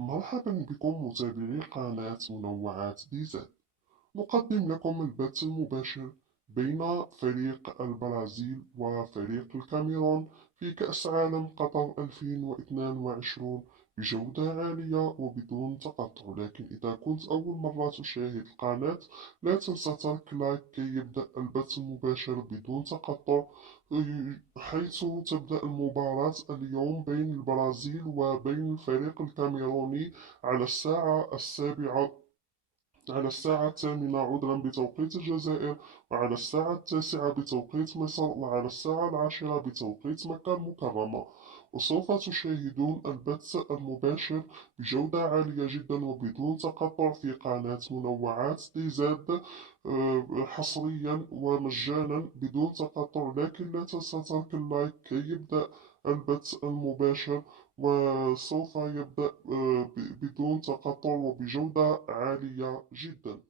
مرحبا بكم متابعي قناة منوعات دي زد. نقدم لكم البث المباشر بين فريق البرازيل وفريق الكاميرون في كأس عالم قطر 2022 بجودة عالية وبدون تقطع. لكن إذا كنت أول مرة تشاهد القناة، لا تنسى ترك لايك كي يبدأ البث المباشر بدون تقطع، حيث تبدأ المباراة اليوم بين البرازيل وبين الفريق الكاميروني على الساعة الثامنة عذرا بتوقيت الجزائر، وعلى الساعة التاسعة بتوقيت مصر، وعلى الساعة العاشرة بتوقيت مكة المكرمة. وسوف تشاهدون البث المباشر بجودة عالية جدا وبدون تقطع في قناة منوعات دي زاد، حصريا ومجانا بدون تقطع. لكن لا تنسى ترك اللايك كي يبدأ البث المباشر، وسوف يبدأ بدون تقطع وبجودة عالية جدا.